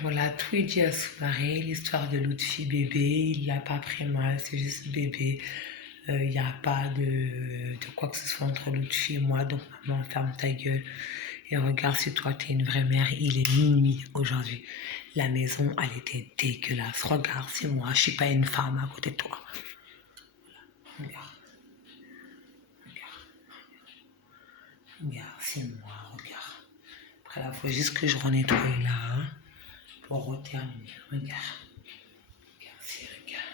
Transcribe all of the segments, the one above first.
Voilà, tout est dit à Soumaré, l'histoire de Lutfi bébé, il l'a pas pris mal, c'est juste bébé. Il n'y a pas de quoi que ce soit entre Lutfi et moi, donc maman, ferme ta gueule. Et regarde, si toi t'es une vraie mère, il est minuit aujourd'hui. La maison, elle était dégueulasse. Regarde, c'est moi, je suis pas une femme à côté de toi. Regarde, regarde, c'est moi, regarde. Après, il faut juste que je renettoie là, hein, pour reterminer. Regarde, regarde.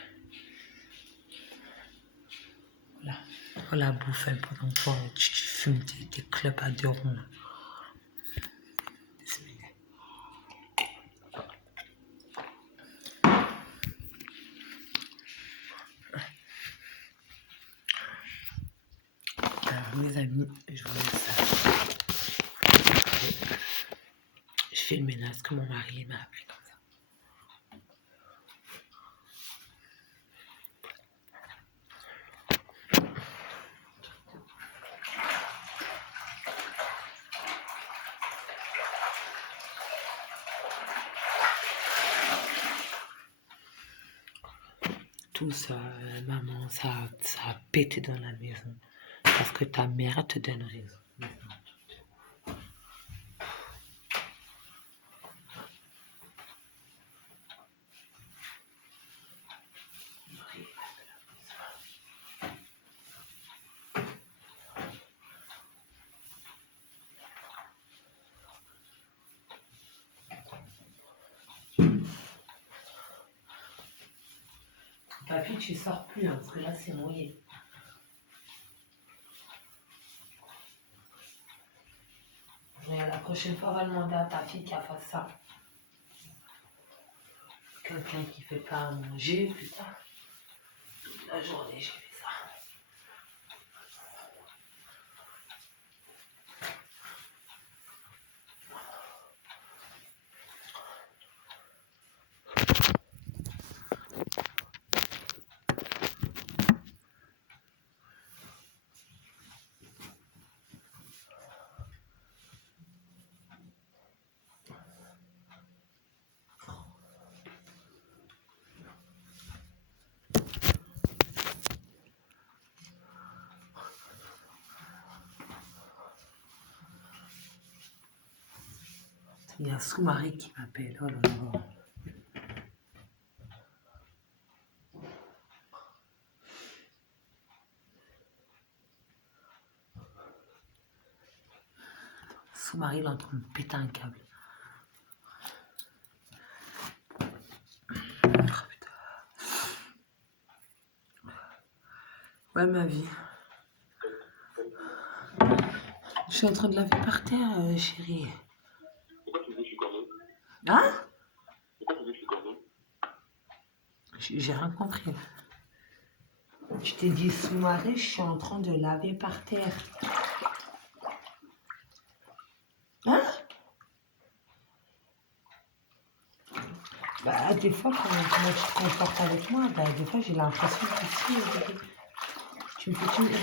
Voilà. Voilà, bouffe pendant que toi, tu fumes tes clopes à 2 ronds. Alors, mes amis, je vous laisse. Je fais le ménage que mon mari m'a appris comme ça. Tout ça, maman, ça a pété dans la maison. Parce que ta mère te donne raison. Papy, tu sors plus, hein, parce que là, c'est mouillé. Mais la prochaine fois, va demander à ta fille qu'elle fasse ça. Quelqu'un qui fait pas à manger, putain. Toute la journée, j'ai fait ça. Il y a Soumaré qui m'appelle. Oh là là. Soumaré, il est en train de péter un câble. Oh, putain. Ouais, ma vie. Je suis en train de laver par terre, chérie. Pourquoi tu veux que je suis comme eux? Hein? Pourquoi tu veux que je suis comme eux? J'ai rien compris. Je t'ai dit Soumaré, je suis en train de laver par terre. Hein? Bah, des fois, quand tu te comportes avec moi, bah, des fois, j'ai l'impression que si, tu me fais tuer.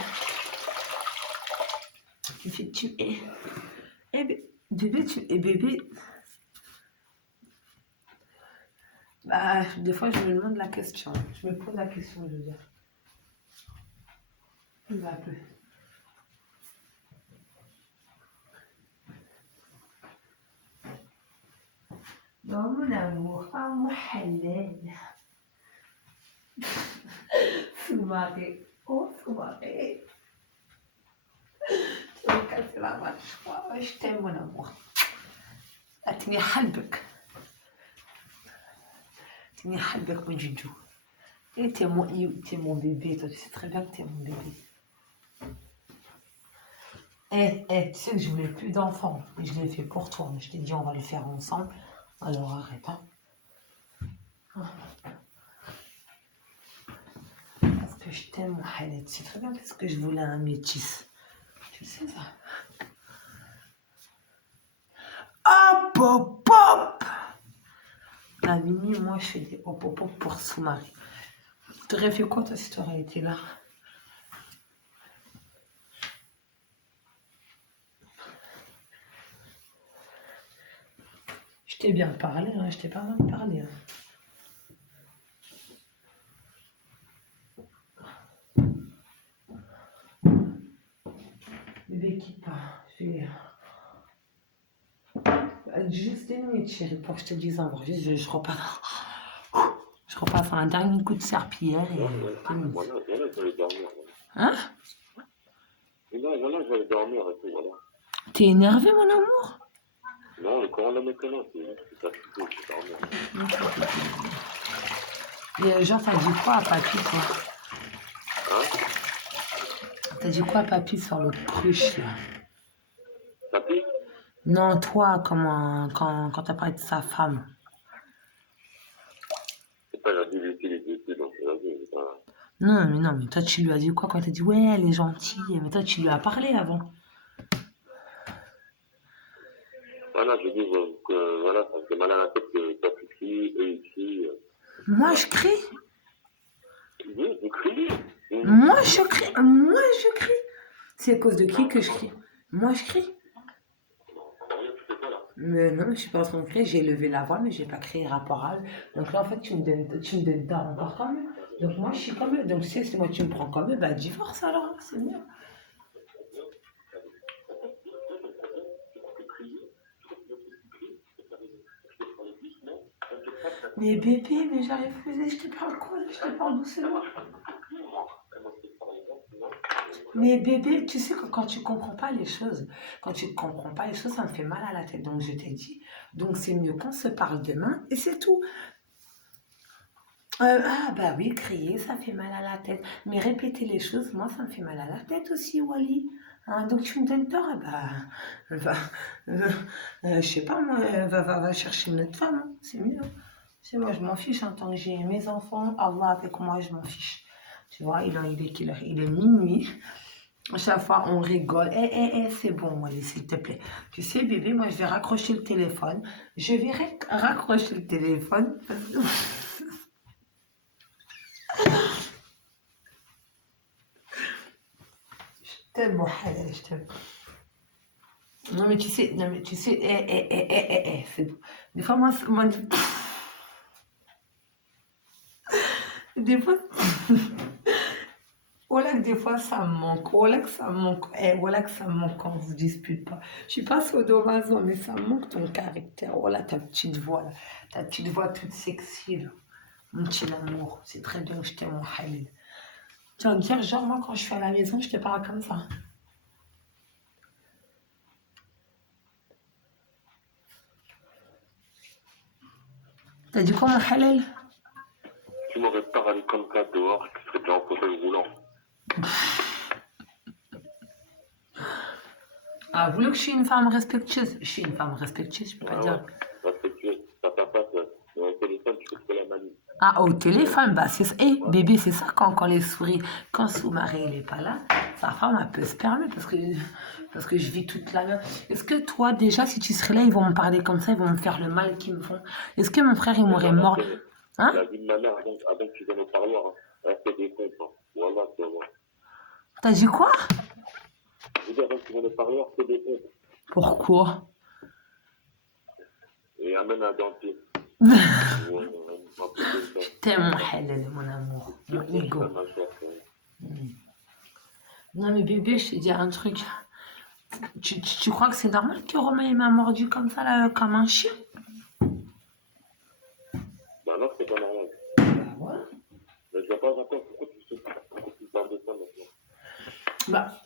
Tu me fais tuer. Bébé, bébé. Bah, des fois, je me demande la question. Je me pose la question, je veux dire. Bah, un peu. Non, mon amour. Ah, mon halal. Soumaré. Oh, Soumaré. Tu vas me casser la main, je crois. Ouais, je t'aime, mon amour. Atini halbek. Atini halbek, mon joujou. Et t'es mon bébé, toi, tu sais très bien que t'es mon bébé. Tu sais que je voulais plus d'enfants. Et je l'ai fait pour toi. Mais je t'ai dit, on va le faire ensemble. Alors arrête, hein. Parce que je t'aime, mon Khaled. Tu sais très bien parce que je voulais un métis. Tu sais ça. Hop, hop, hop. À minuit, moi, je fais des hop, hop, hop pour Soumaré. T'aurais fait quoi, toi, si t'aurais été là? Je t'ai bien parlé, hein, je t'ai pas mal parlé. Hein. Bébé, quitte pas. Juste 2 minutes, chérie, pour que je te dise au revoir. Juste, je repasse. Je repasse un dernier coup de serpillière et Ouais, ouais. 2 minutes. Voilà, voilà, je vais dormir. Hein? Et là, voilà, je vais dormir et tout, voilà. T'es énervé, mon amour? Non, le courant là maintenant, c'est pas tout, je vais dormir. Et genre, t'as dit quoi à papy, toi? Hein? T'as dit quoi à papy sur l'autre cruche, là? Papy? Non, toi, comment, quand t'as parlé de sa femme? C'est pas la difficulté, donc vas-y, c'est pas... Non, mais toi, tu lui as dit quoi quand t'as dit, ouais, elle est gentille, mais toi, tu lui as parlé avant. Voilà, je dis que voilà, ça me fait mal à la tête que toi tu cries, eux ils crient. Moi, Voilà. je crie. Oui, vous criez. Moi, je crie. Moi, je crie. C'est à cause de qui que je crie? Moi, je crie. Mais non, je suis pas en train de crier, j'ai levé la voix, mais j'ai pas crié rapport à elle. Donc là, en fait, tu me donnes tort encore comme eux. Donc moi, je suis comme eux. Donc si c'est moi, tu me prends comme eux, bah divorce alors, c'est mieux. Mais bébé, mais j'ai refusé, je te parle quoi? Je te parle doucement. Mais bébé, tu sais que quand tu comprends pas les choses, ça me fait mal à la tête. Donc je t'ai dit, donc c'est mieux qu'on se parle demain et c'est tout. Ah bah oui, crier, ça fait mal à la tête. Mais répéter les choses, moi, ça me fait mal à la tête aussi, Wally. Hein, donc tu me donnes tort, eh bah, va, je sais pas, moi, va chercher une autre femme, hein, c'est mieux. C'est moi, je m'en fiche, en tant que j'ai mes enfants, Allah avec moi, je m'en fiche. Tu vois, il est quelle heure? Il est minuit. À chaque fois, on rigole. C'est bon, Wally, s'il te plaît. Tu sais, bébé, moi, je vais raccrocher le téléphone. Je vais raccrocher le téléphone. Tellement halal, je t'aime. Non, mais tu sais, c'est bon. Des fois, moi, des fois, voilà que des fois, ça me manque. Voilà que ça me manque. Voilà que ça me manque quand on se dispute pas. Je suis pas sadomaso, mais ça me manque ton caractère. Voilà ta petite voix, là. Ta petite voix toute sexy, là. Mon petit amour. C'est très bien que je t'aime, mon halal. Tu vas me dire, genre, moi, quand je suis à la maison, je te parle comme ça. T'as dit quoi, mon halal? Tu m'aurais parlé comme ça dehors, tu serais déjà en fauteuil roulant. Ah, vous voulez que je suis une femme respectueuse? Je suis une femme respectueuse, je peux pas dire. Ouais, respectueux. Ça passe, au téléphone, tu fais que la manie. Ah, au téléphone, bah c'est ça. Eh, bébé, c'est ça quand les souris, quand Soumaré il est pas là, sa femme elle peut se permettre parce que je vis toute la même. Est-ce que toi déjà si tu serais là ils vont me parler comme ça, ils vont me faire le mal qu'ils me font. Est-ce que mon frère il m'aurait mort? Hein? La vie de ma mère avant que tu viennes au parloir, elle fait des comptes. Voilà, c'est vrai. T'as dit quoi? Je veux dire, avant que tu viennes au parloir, fais des comptes. Pourquoi? Et amène un dentier. Je t'aime mon halal, mon amour, mon ego. Non mais bébé, je te dis un truc. Tu crois que c'est normal que Romain il m'a mordu comme ça là, comme un chien? Bah non, c'est pas normal. Bah voilà. Mais je vois pas encore pourquoi tu parles de ça maintenant. Bah.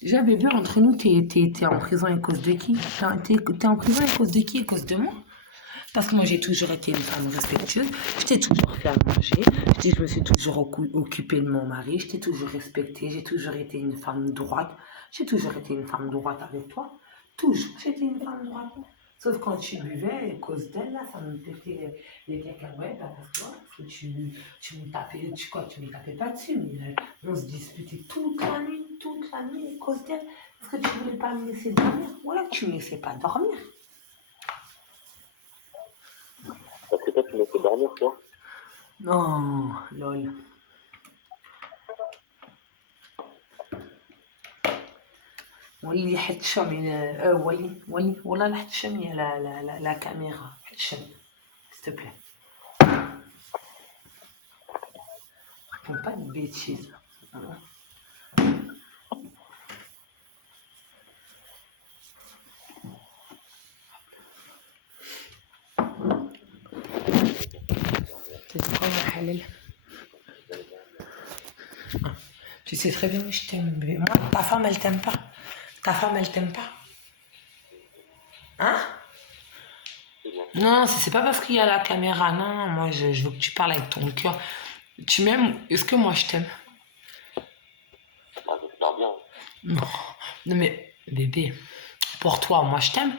Déjà, bébé, entre nous, t'es en prison à cause de qui? T'es en prison à cause de qui? À cause de moi? Parce que moi, j'ai toujours été une femme respectueuse. Je t'ai toujours fait à manger. Je me suis toujours occupée de mon mari. Je t'ai toujours respectée. J'ai toujours été une femme droite. J'ai toujours été une femme droite avec toi. Toujours, j'étais une femme droite. Sauf quand tu buvais, à cause d'elle, là, ça me pétait les cacahuètes, là, parce que tu me tapais, tu me tapais pas dessus, mais on se disputait toute la nuit, à cause d'elle. Parce que tu voulais pas me laisser dormir. Voilà, tu me laissais pas dormir. Parce que toi, tu me fais dormir, toi. Non, lol. ولي حط شومي ولي والله لا حط شومي la caméra حط شومي s'il te plaît. Fais pas de bêtises. T'as dit quoi, mon halal? Tu sais très bien que je t'aime, bébé. Moi, ta femme, elle t'aime pas. Ta femme, elle t'aime pas. Hein? Non, c'est pas parce qu'il y a la caméra. Non, non, moi, je veux que tu parles avec ton cœur. Tu m'aimes? Est-ce que moi, je t'aime? Ah, j'espère bien. Non. Non, mais, bébé, pour toi, moi, je t'aime.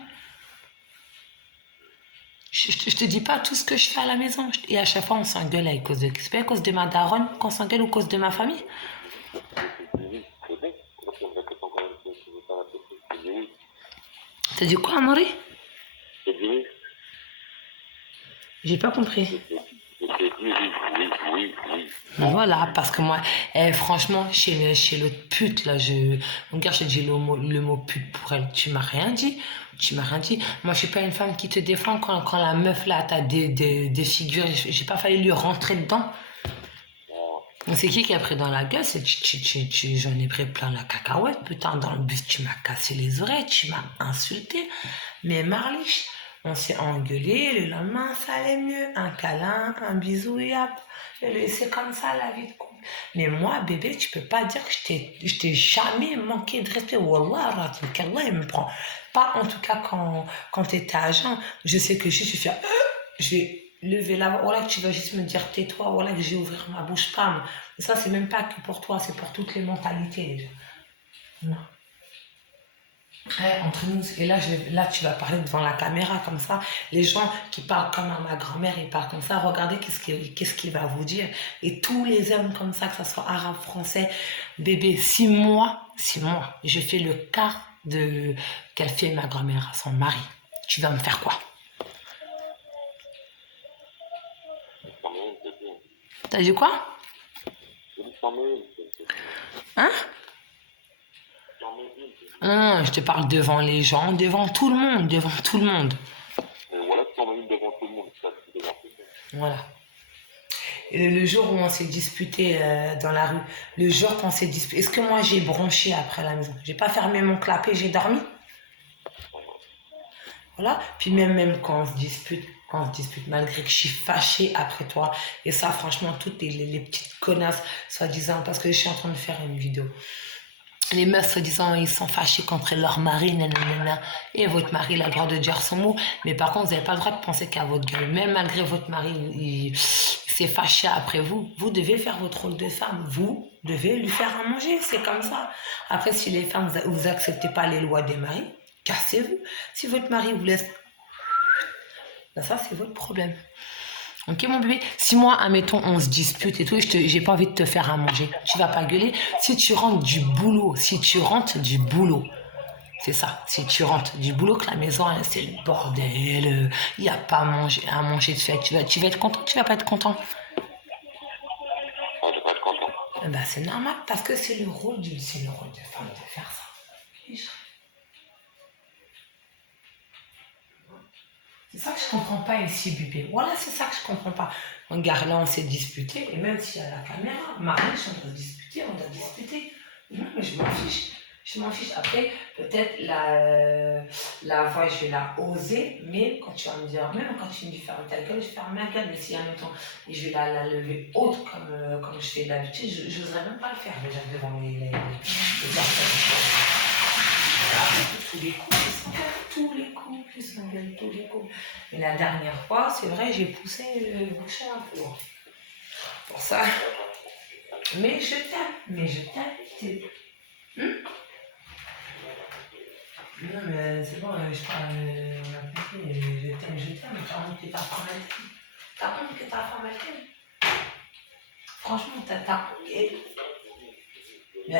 Je te dis pas tout ce que je fais à la maison. Et à chaque fois, on s'engueule à cause de... C'est pas à cause de ma daronne qu'on s'engueule ou à cause de ma famille? Oui, c'est vrai. Pourquoi tu me la question quand même que tu veux faire la question? Je dis oui. T'as dit quoi, Amaury? Je dis oui. J'ai pas compris. Je te dis oui. Voilà, parce que moi, franchement, chez l'autre pute, là, regarde, j'ai dit le mot pute pour elle. Tu m'as rien dit. Tu m'as rien dit. Moi, je suis pas une femme qui te défend quand la meuf, là, t'as des figures. J'ai pas failli lui rentrer dedans. C'est qui a pris dans la gueule? J'en ai pris plein la cacahuète. Putain, dans le bus, tu m'as cassé les oreilles, tu m'as insulté. Mais Marliche, on s'est engueulé. Le lendemain, ça allait mieux. Un câlin, un bisou et hop. C'est comme ça la vie de couple. Mais moi, bébé, tu peux pas dire que je t'ai jamais manqué de respect. Wallah, qu'Allah, il me prend. Pas en tout cas quand t'étais agent. Je sais que je suis fière. Je vais lever la voix. Voilà que tu vas juste me dire tais-toi. Voilà que je vais ouvrir ma bouche. Pam. Et ça, c'est même pas que pour toi, c'est pour toutes les mentalités déjà. Non. Ouais, entre nous, et là, là, tu vas parler devant la caméra comme ça. Les gens qui parlent comme à ma grand-mère, ils parlent comme ça. Regardez qu'est-ce qu'il va vous dire. Et tous les hommes comme ça, que ce soit arabe, français, bébé, 6 mois, je fais le quart de qu'elle fait ma grand-mère à son mari. Tu vas me faire quoi? T'as dit quoi? Hein? Non, je te parle devant les gens, devant tout le monde, devant tout le monde. Voilà, tu t'en as une devant tout le monde. Ça, c'est devant tout le monde. Voilà. Et le jour où on s'est disputé dans la rue, le jour qu'on s'est disputé, est-ce que moi j'ai bronché après la maison? J'ai pas fermé mon clapet, j'ai dormi? Voilà. Puis même quand on se dispute, malgré que je suis fâchée après toi, et ça, franchement, toutes les petites connasses, soi-disant, parce que je suis en train de faire une vidéo. Les meufs, soi-disant, ils sont fâchés contre leur mari, nanana. Et votre mari, il a le droit de dire son mot. Mais par contre, vous n'avez pas le droit de penser qu'à votre gueule. Même malgré votre mari, il s'est fâché après vous. Vous devez faire votre rôle de femme. Vous devez lui faire à manger. C'est comme ça. Après, si les femmes, vous acceptez pas les lois des maris, cassez-vous. Si votre mari vous laisse, ben ça, c'est votre problème. Ok, mon bébé? Si moi, admettons, on se dispute et tout, j'ai pas envie de te faire à manger, tu vas pas gueuler. Si tu rentres du boulot, c'est ça. Si tu rentres du boulot, que la maison, c'est le bordel, il n'y a pas à manger de fait, tu vas être content, tu vas pas être content? Ah, je vais pas être content. Ben, c'est normal, parce que c'est le rôle de femme de faire ça. C'est ça que je comprends pas ici, bébé. Voilà, c'est ça que je comprends pas. Regarde, là, on s'est disputé, et même s'il y a la caméra, Marie, on doit discuter. Non, mais je m'en fiche. Je m'en fiche. Après, peut-être la voix, je vais la oser, mais quand tu vas me dire, même quand tu me dis ferme ta gueule, je ferme ma gueule. Mais si, admettons, et je vais la lever haute comme je fais d'habitude, je n'oserais même pas le faire déjà devant les personnes. Tous les coups, ils s'engueulent, tous les coups. Mais la dernière fois, c'est vrai, j'ai poussé le bouchon un peu loin. Pour ça. Mais je t'aime. Non, mais c'est bon, je parle, on a compris, je t'aime. T'as honte que ta femme elle t'aime. Franchement, t'as honte. Tu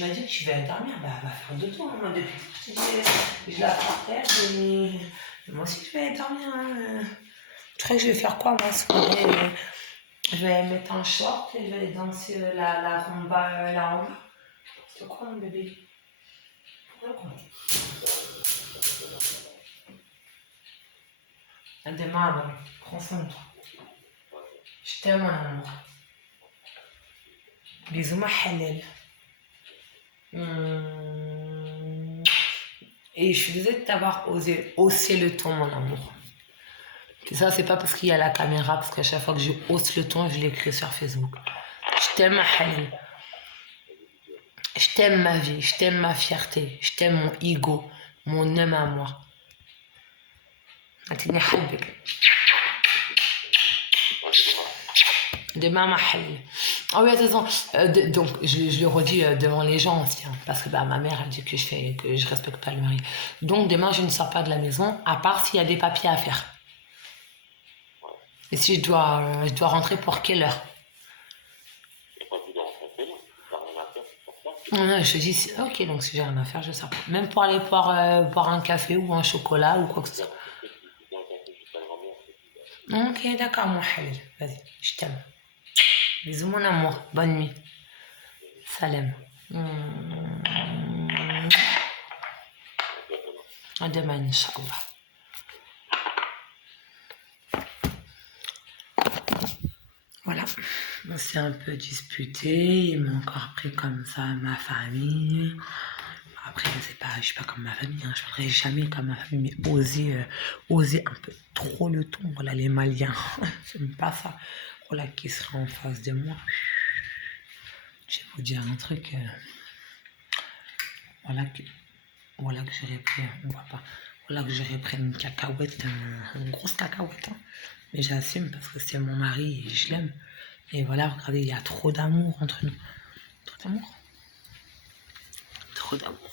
m'as dit que tu vas dormir, bah va faire de toi. Moi, depuis que je t'ai dit, je la partage et moi aussi je vais dormir. Hein. Tu crois que je vais faire quoi moi ce soirée? Je vais mettre un short et je vais aller danser la rumba. C'est quoi mon bébé? À demain, alors. Prends soin de toi. Je t'aime, mon amour. Bisous, ma halal. Et je suis désolée de t'avoir osé hausser le ton, mon amour. Et ça, c'est pas parce qu'il y a la caméra, parce qu'à chaque fois que je hausse le ton, je l'écris sur Facebook. Je t'aime, ma halal. Je t'aime ma vie, je t'aime ma fierté, je t'aime mon ego, mon âme à moi. Attends, demain, ma halal. Ah oui, attention. Donc, je le redis devant les gens aussi, hein, parce que bah, ma mère, elle dit que je respecte pas le mari. Donc, demain, je ne sors pas de la maison, à part s'il y a des papiers à faire. Et si je dois rentrer pour quelle heure? Non, je te dis, ok, donc si j'ai rien à faire, je sors pas. Même pour aller boire un café ou un chocolat ou quoi que ce soit. Ok, d'accord, mon halal. Vas-y, je t'aime. Bisous, mon amour. Bonne nuit. Salam. À demain, Inch'Allah. Voilà. On s'est un peu disputé. Il m'a encore pris comme ça ma famille. Après, je suis pas comme ma famille. Hein. Je ne parlerai jamais comme ma famille, mais oser un peu trop le ton. Voilà, les Maliens. J'aime pas ça. Voilà, qui sera en face de moi. Je vais vous dire un truc. Voilà que j'aurais pris, on voit pas. Voilà que j'aurais pris une cacahuète, une grosse cacahuète. Hein. Mais j'assume parce que c'est mon mari et je l'aime. Et voilà, regardez, il y a trop d'amour entre nous. Trop d'amour. Trop d'amour.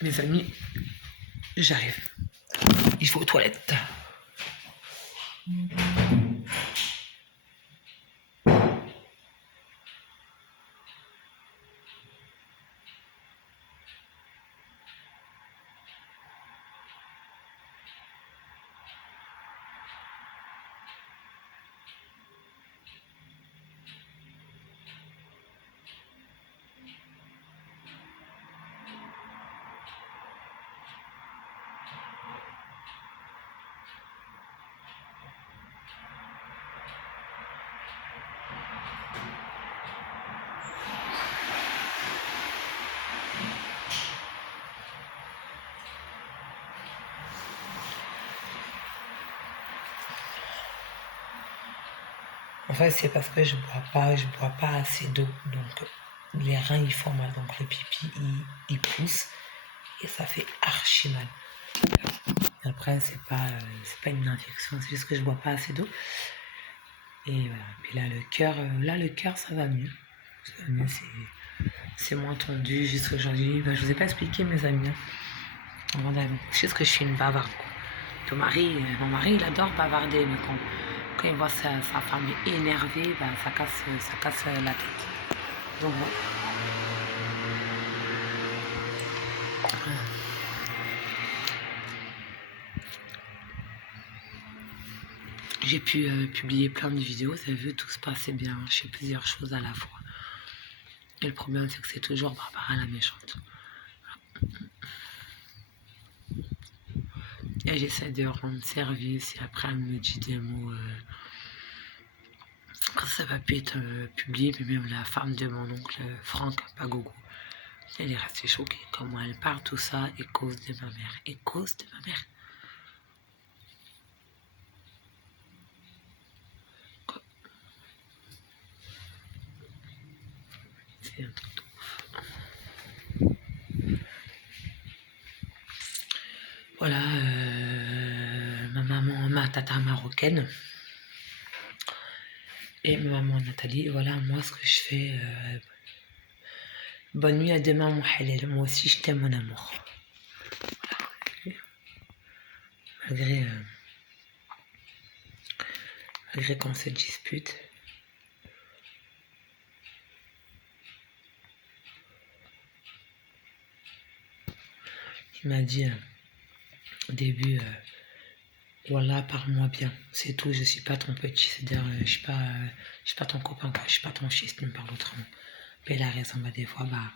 Mes amis, j'arrive. Il faut aux toilettes. En fait, c'est parce que je bois pas assez d'eau. Donc, les reins, ils font mal. Donc, le pipi, il pousse. Et ça fait archi mal. Après, c'est pas une infection. C'est juste que je bois pas assez d'eau. Et voilà. Puis là, le cœur, ça va mieux. Ça va mieux, c'est moins tendu. Juste aujourd'hui, je vous ai pas expliqué, mes amis. Hein. Je sais ce que je suis une bavarde. Mon mari, il adore bavarder, mais quand il voit sa femme énervée, ça casse la tête. Donc voilà. J'ai pu publier plein de vidéos, vous avez vu, tout se passait bien. Je fais plusieurs choses à la fois. Et le problème, c'est que c'est toujours Barbara la méchante. Et j'essaie de rendre service, et après, elle me dit des mots. Ça va plus être publié, mais même la femme de mon oncle, Franck Pagogo, elle est restée choquée. Comment elle parle, tout ça, et cause de ma mère. Et cause de ma mère. C'est un truc de ouf. Voilà, ma maman, ma tata marocaine et ma maman Nathalie. Et voilà, moi, ce que je fais. Bonne nuit, à demain, mon halal. Moi aussi, je t'aime, mon amour. Voilà. Malgré qu'on se dispute. Il m'a dit au début, Voilà, parle-moi bien. C'est tout, je suis pas ton petit, c'est-à-dire, je suis pas ton copain, quoi. Je suis pas ton fils, tu me parles autrement. Mais la raison, bah, des fois, bah,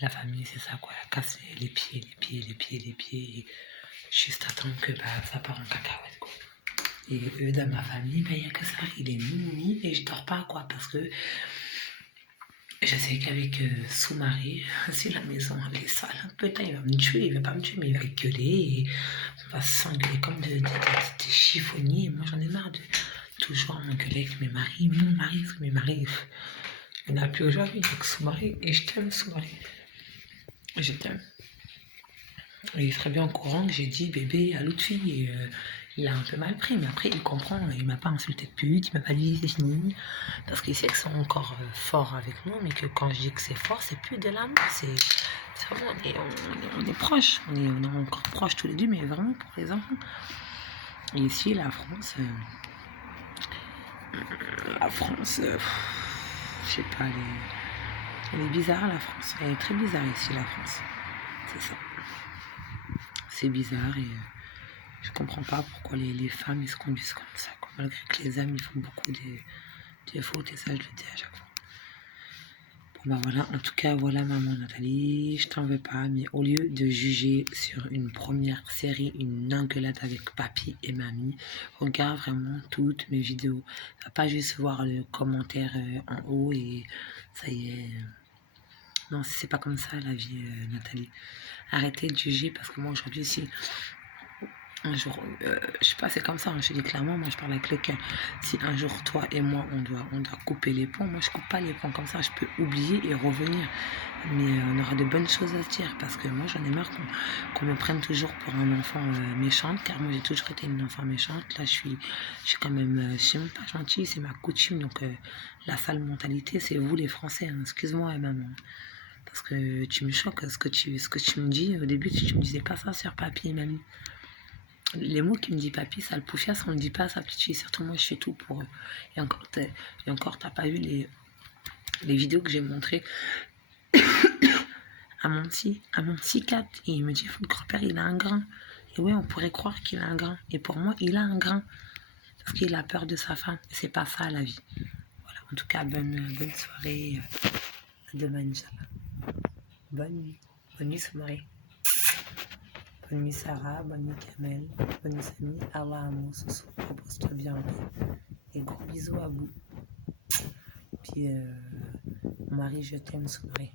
la famille, c'est ça, quoi. Casser les pieds, les pieds, les pieds, les pieds. Et juste attendre que bah, ça part en cacahuète, quoi. Et eux, dans ma famille, bah, il n'y a que ça. Il est minuit et je dors pas, quoi, parce que je sais qu'avec Soumaré, si la maison elle est sale, putain, il va me tuer, il va pas me tuer, mais il va gueuler et on va s'engueuler comme des chiffonniers. Moi, j'en ai marre de toujours m'engueuler avec mes maris. Mon mari, parce que mes maris, il n'y en a plus aujourd'hui, avec Soumaré. Et je t'aime, Soumaré. Je t'aime. Et il serait bien au courant que j'ai dit bébé à l'autre fille. Et, il a un peu mal pris, mais après il comprend. Il m'a pas insulté de pute, il m'a pas dit c'est fini. Parce qu'il sait que c'est encore fort avec nous, mais que quand je dis que c'est fort, c'est plus de l'amour. C'est vraiment, on est proches. On est encore proches tous les deux, mais vraiment pour les enfants. Et ici, la France, je sais pas, elle est bizarre, la France. Elle est très bizarre ici, la France. C'est ça. C'est bizarre et je comprends pas pourquoi les femmes ils se conduisent comme ça, quoi. Malgré que les hommes ils font beaucoup de fautes et ça je le dis à chaque fois. Bon bah voilà, en tout cas voilà maman Nathalie, je t'en veux pas, mais au lieu de juger sur une première série, une engueulade avec papy et mamie, regarde vraiment toutes mes vidéos. Va pas juste voir le commentaire en haut et ça y est. Non, c'est pas comme ça la vie Nathalie. Arrêtez de juger parce que moi aujourd'hui si un jour, je sais pas, c'est comme ça, hein, je dis clairement, moi je parle avec le cœur. Si un jour toi et moi on doit couper les ponts, moi je coupe pas les ponts comme ça, je peux oublier et revenir. Mais on aura de bonnes choses à se dire parce que moi j'en ai marre qu'on me prenne toujours pour un enfant méchante, car moi j'ai toujours été une enfant méchante. Là je suis quand même, je sais même pas gentille, c'est ma coutume, donc la sale mentalité c'est vous les Français, hein. Excuse-moi maman. Parce que tu me choques, ce que tu me dis, au début tu me disais pas ça sur papy et mamie. Les mots qu'il me dit papy, ça le poufiasse, on ne dit pas à sa petite fille. Surtout moi, je fais tout pour eux. Et encore, t'as pas vu les vidéos que j'ai montrées à mon petit 4. Et il me dit, le grand-père, il a un grain. Et ouais, on pourrait croire qu'il a un grain. Et pour moi, il a un grain. Parce qu'il a peur de sa femme. Et c'est pas ça, la vie. Voilà. En tout cas, bonne soirée. À demain, Inch'Allah. Bonne nuit. Bonne nuit, soirée. Bonne nuit Sarah, bonne nuit Kamel, bonne nuit Samy, Allah amour ce soir, repose-toi bien en paix. Et gros bisous à vous. Puis mon mari, je t'aime, soirée.